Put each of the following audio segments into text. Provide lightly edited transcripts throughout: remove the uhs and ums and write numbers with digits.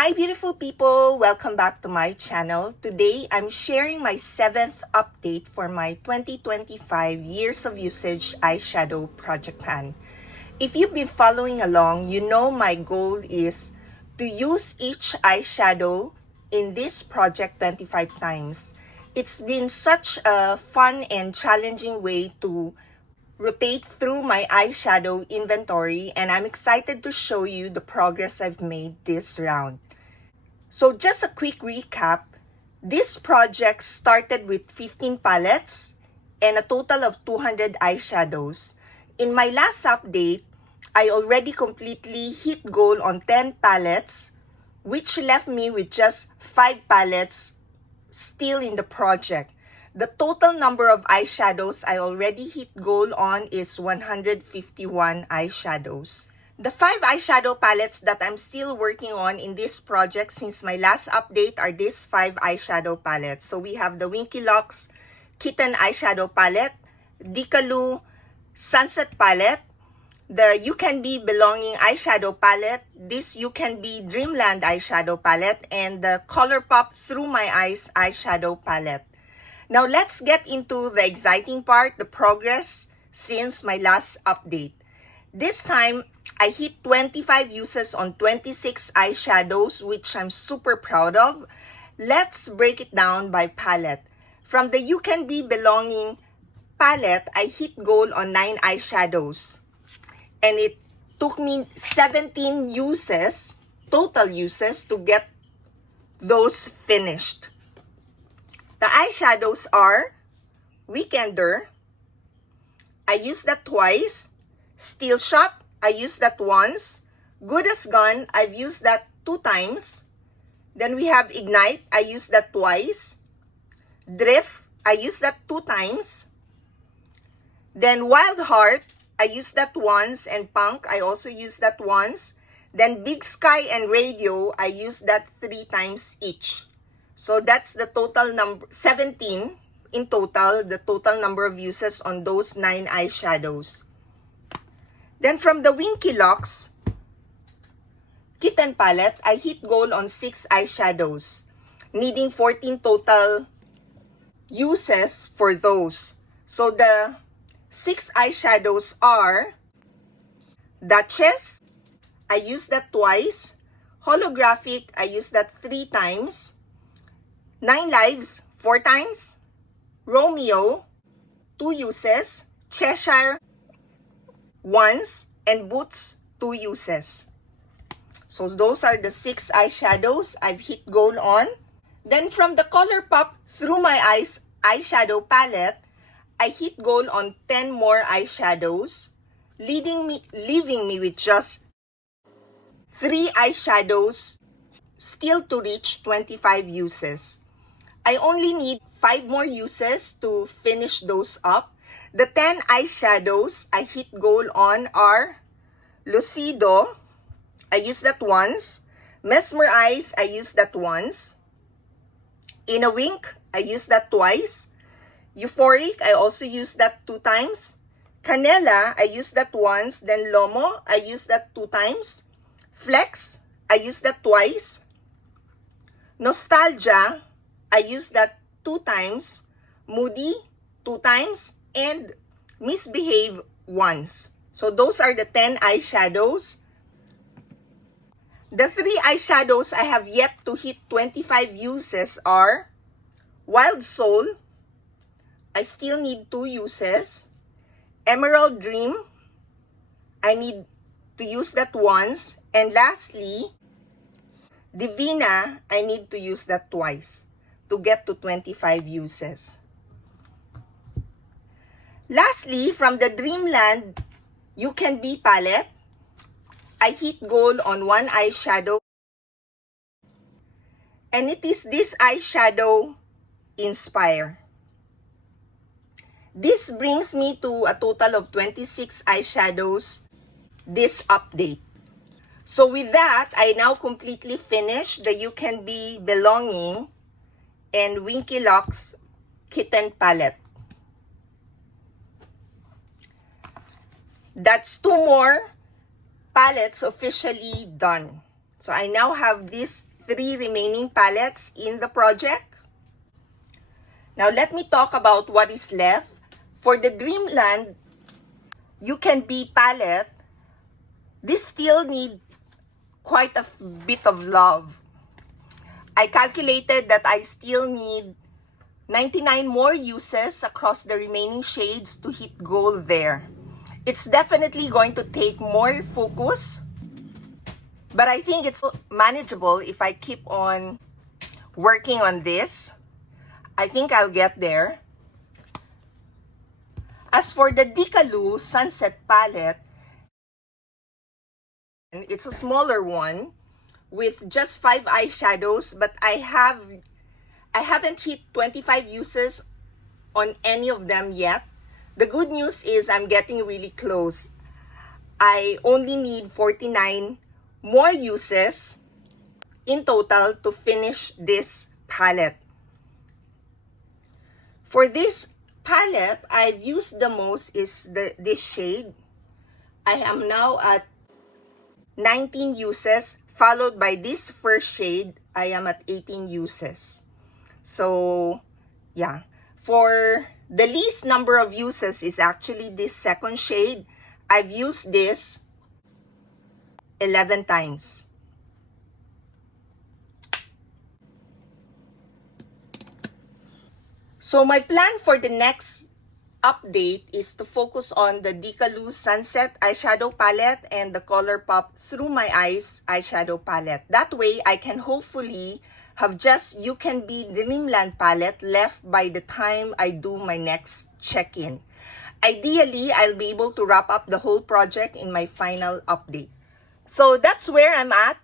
Hi beautiful people! Welcome back to my channel. Today, I'm sharing my 7th update for my 2025 Years of Usage Eyeshadow Project Pan. If you've been following along, you know my goal is to use each eyeshadow in this project 25 times. It's been such a fun and challenging way to rotate through my eyeshadow inventory, and I'm excited to show you the progress I've made this round. So just a quick recap, this project started with 15 palettes and a total of 200 eyeshadows. In my last update, I already completely hit goal on 10 palettes, which left me with just 5 palettes still in the project. The total number of eyeshadows I already hit goal on is 151 eyeshadows. The 5 eyeshadow palettes that I'm still working on in this project since my last update are these 5 eyeshadow palettes. So we have the Winky Locks Kitten Eyeshadow Palette, Dikalu Sunset Palette, the You Can Be Belonging Eyeshadow Palette, this You Can Be Dreamland Eyeshadow Palette, and the ColourPop Through My Eyes Eyeshadow Palette. Now let's get into the exciting part, the progress since my last update. This time, I hit 25 uses on 26 eyeshadows, which I'm super proud of. Let's break it down by palette. From the You Can Be Belonging palette, I hit goal on 9 eyeshadows. And it took me 17 uses, total uses, to get those finished. The eyeshadows are Weekender, I used that twice. Steel Shot, I used that once. Good as Gone, I've used that 2 times. Then we have Ignite, I used that twice. Drift, I used that 2 times. Then Wild Heart, I used that once. And Punk, I also used that once. Then Big Sky and Radio, I used that 3 times each. So that's the total number, 17 in total, the total number of uses on those 9 eyeshadows. Then from the Winky Locks Kitten Palette, I hit goal on 6 eyeshadows, needing 14 total uses for those. So the 6 eyeshadows are Duchess, I used that twice. Holographic, I used that 3 times. 9 Lives, 4 times. Romeo, 2 uses. Cheshire, once, and Boots, 2 uses. So those are the 6 eyeshadows I've hit goal on. Then from the ColourPop Through My Eyes eyeshadow palette, I hit goal on 10 more eyeshadows, leaving me with just 3 eyeshadows still to reach 25 uses. I only need 5 more uses to finish those up. The 10 eyeshadows I hit goal on are Lucido, I used that once. Mesmerize, I used that once. In a Wink, I used that twice. Euphoric, I also used that 2 times. Canela, I used that once. Then Lomo, I used that 2 times. Flex, I used that twice. Nostalgia, I used that 2 times. Moody, 2 times. And Misbehave once. So those are the 10 eyeshadows. The 3 eyeshadows I have yet to hit 25 uses are Wild Soul, I still need 2 uses. Emerald Dream, I need to use that once. And lastly, Divina, I need to use that twice to get to 25 uses. Lastly, from the Dreamland You Can Be palette, I hit goal on 1 eyeshadow. And it is this eyeshadow Inspire. This brings me to a total of 26 eyeshadows this update. So with that, I now completely finished the You Can Be Belonging and Winky Locks Kitten Palette. That's 2 more palettes officially done. So I now have these 3 remaining palettes in the project. Now let me talk about what is left. For the Dreamland You Can Be palette, this still need quite a bit of love. I calculated that I still need 99 more uses across the remaining shades to hit goal there. It's definitely going to take more focus, but I think it's manageable if I keep on working on this. I think I'll get there. As for the Decaloo Sunset palette, it's a smaller one with just 5 eyeshadows, but I haven't hit 25 uses on any of them yet. The good news is I'm getting really close. I only need 49 more uses in total to finish this palette. For this palette, I've used the most is this shade. I am now at 19 uses, followed by this first shade. I am at 18 uses. So, yeah. For the least number of uses is actually this second shade. I've used this 11 times. So my plan for the next update is to focus on the Decaloo Sunset eyeshadow palette and the ColourPop Through My Eyes eyeshadow palette. That way, I can hopefully have just You Can Be Dreamland palette left by the time I do my next check-in. Ideally, I'll be able to wrap up the whole project in my final update. So that's where I'm at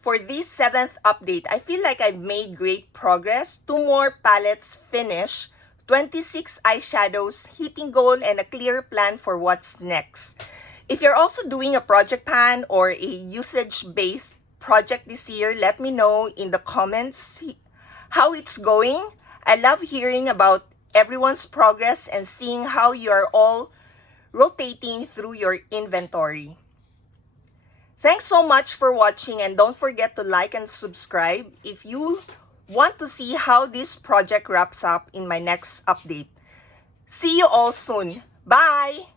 for this 7th update. I feel like I've made great progress. 2 more palettes finished, 26 eyeshadows hitting goal, and a clear plan for what's next. If you're also doing a project pan or a usage-based project this year, let me know in the comments how it's going. I love hearing about everyone's progress and seeing how you're all rotating through your inventory. Thanks so much for watching, and don't forget to like and subscribe if you want to see how this project wraps up in my next update. See you all soon. Bye!